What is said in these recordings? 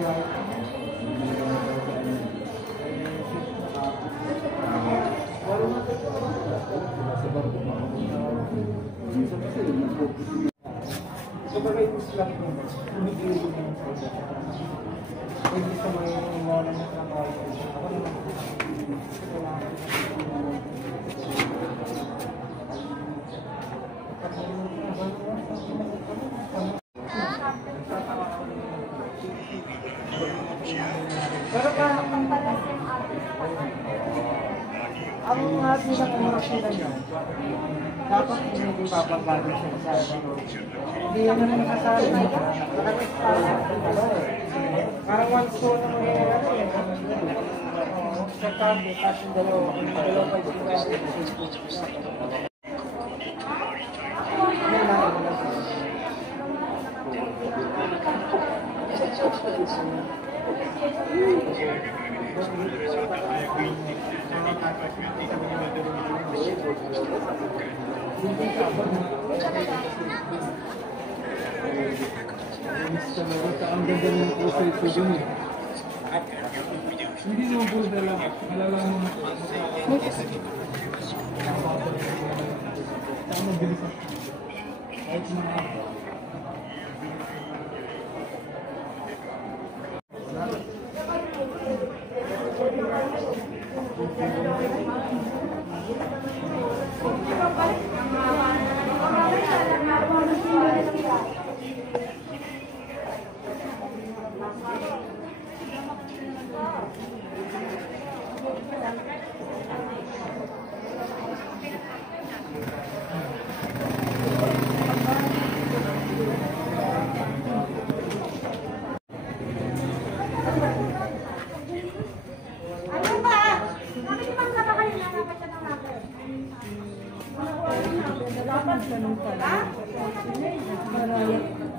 Ang bilang umurasyon niya, dapat hindi papagbago siya sa hindi yan naman nakasabi niya. Parang once ko na mangyayari yan. Sa tabi, tapos yung dalawa pa yung ang ganda ng proseso dun eh. Hindi mo po dala, malalang mo tama bilis ako. Kahit mga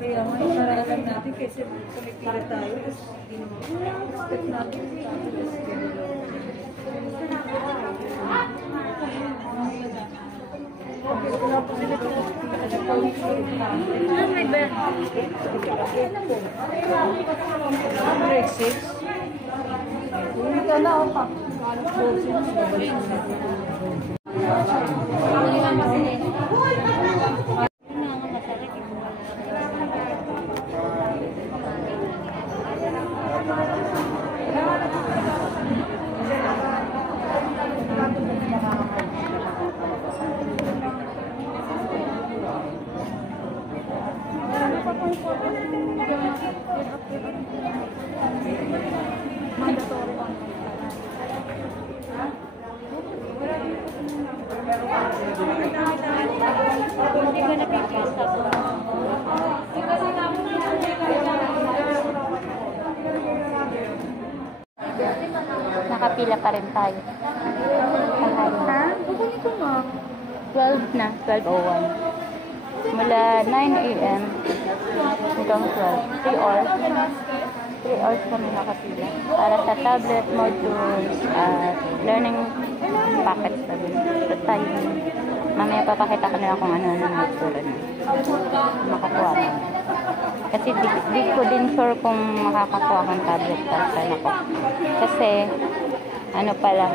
kaya ngayon naralan natin kasi kumikita tayo tapos step natin Nakapila pa rin tayo. Ha? Bukunin ko mo. 12 na, 12:01. Mula 9 a.m. hanggang 12. 3 hours. 3 hours kami nakapila. Para sa tablet, modules, learning packets na din. So tayo, mamaya papakita ko na lang kung ano na nagsulat na. Makakuha ko. Kasi di ko din sure kung makakakuha kong tablet para sa anak ko. Kasi, ano pala,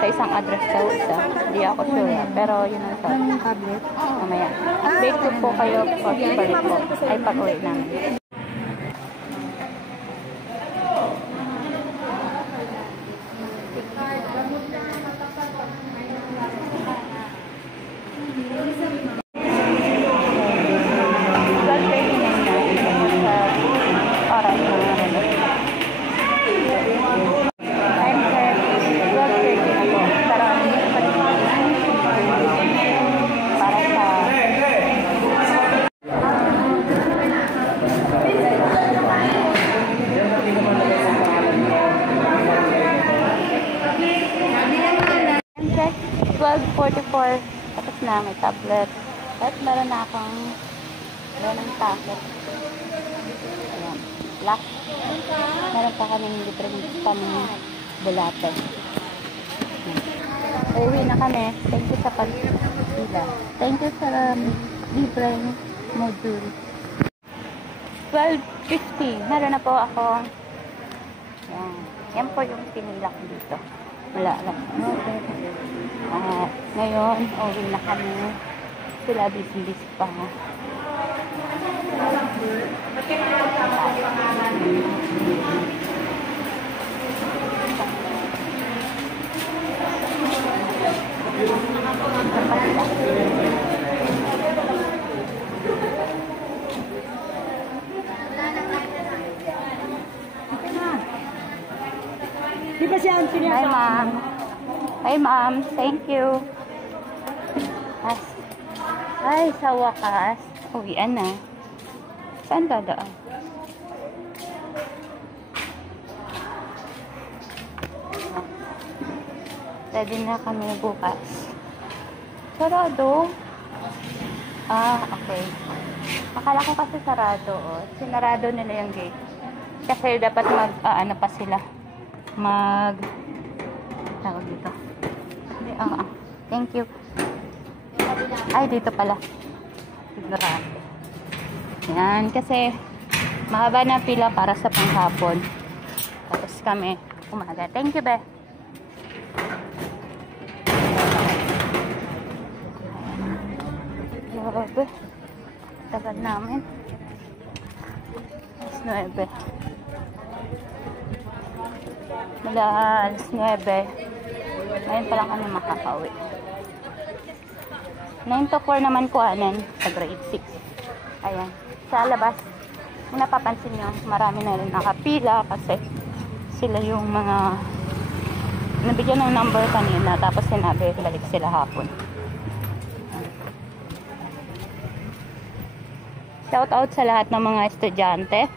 sa isang address sa USA. Di ako sure. Pero yun ang sabi. Anong tablet? Mamaya. Update ko po kayo pag-balik po. Ay pag-uwi namin. Tapos na, may tablet. At meron na akong ng tablet. Ayan. Lock. Meron pa kaming libreng bulate. Uwi na kami. Thank you sa pag-pila. Thank you sa libreng module. 12.50. Meron na po ako. Yan. Yan po yung pinila ko dito. Wala lang. Ngayon, uwi na kami. Sila busy pa. Di ba si Auntie niya? Hi, ma'am. Hi, ma'am. Thank you. Ay, sa wakas. Uwian na. Saan dadaan? Ready na kami bukas. Sarado. Okay. Akala ko kasi sarado. Oh. Sinarado nila yung gate. Kasi dapat ano pa sila. Tawag dito. Thank you. Ay, dito pala. Ignorante. Yan, kasi mahaba na pila para sa panghapon. Tapos kami umaga. Thank you, be. Grabe. Tagal namin. Alas 9. Mula alas 9. Ngayon pa lang kami makakauwi. 9 to 4 naman kuhanan sa grade 6. Ayan. Sa labas, kung napapansin nyo, marami na rin nakapila kasi sila yung mga nabigyan ng number kanina tapos sinabi balik sila hapon. Shout out sa lahat ng mga estudyante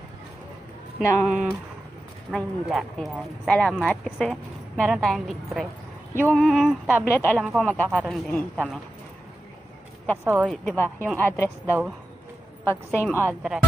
ng Maynila. Ayan. Salamat kasi meron tayong libre. Yung tablet alam ko magkakaroon din kami. Kaso, 'di ba, yung address daw pag same address